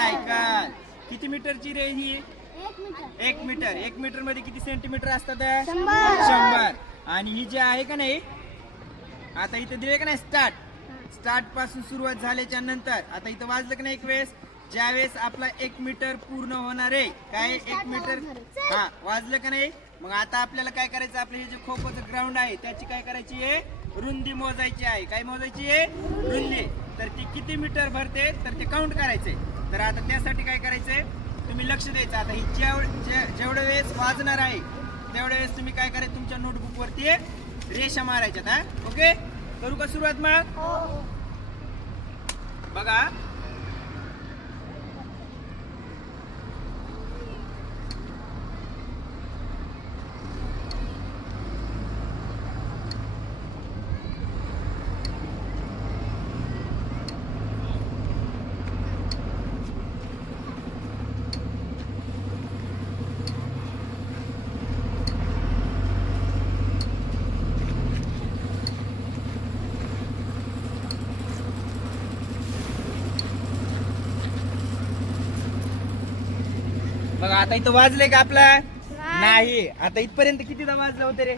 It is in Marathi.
सायकल. किती मीटरची रे ही? 1 मीटर. 1 मीटर मध्ये किती सेंटीमीटर असतात? 100. आणि ही जी आहे का नाही, आता इथं दिले का नाही स्टार्ट पासून सुरुवात झाल्याच्या नंतर आता इथं वाजलं का नाही एक वेळेस, ज्या वेळेस आपला 1 मीटर पूर्ण होणार आहे, काय 1 मीटर हा वाजलं का नाही, मग आता आपल्याला काय करायचं, आपलं हे जे खो खोचं ग्राउंड आहे त्याची काय करायची आहे, रुंदी मोजायची आहे. काय मोजायची आहे? रुंदी. तर ती किती मीटर भरते तर ते काउंट करायचंय. तर आता त्यासाठी काय करायचंय, तुम्ही लक्ष द्यायचं. आता ही जेवढ्या वेळेस वाजणार आहे तेवढ्या वेळेस तुम्ही काय करायचं, तुमच्या नोटबुक वरती रेषा मारायच्यात. हा ओके, करू का सुरुवात मग? बघा, बघा आता इथं वाजले का आपला? नाही. आता इथपर्यंत कितीदा वाजलं होतं रे?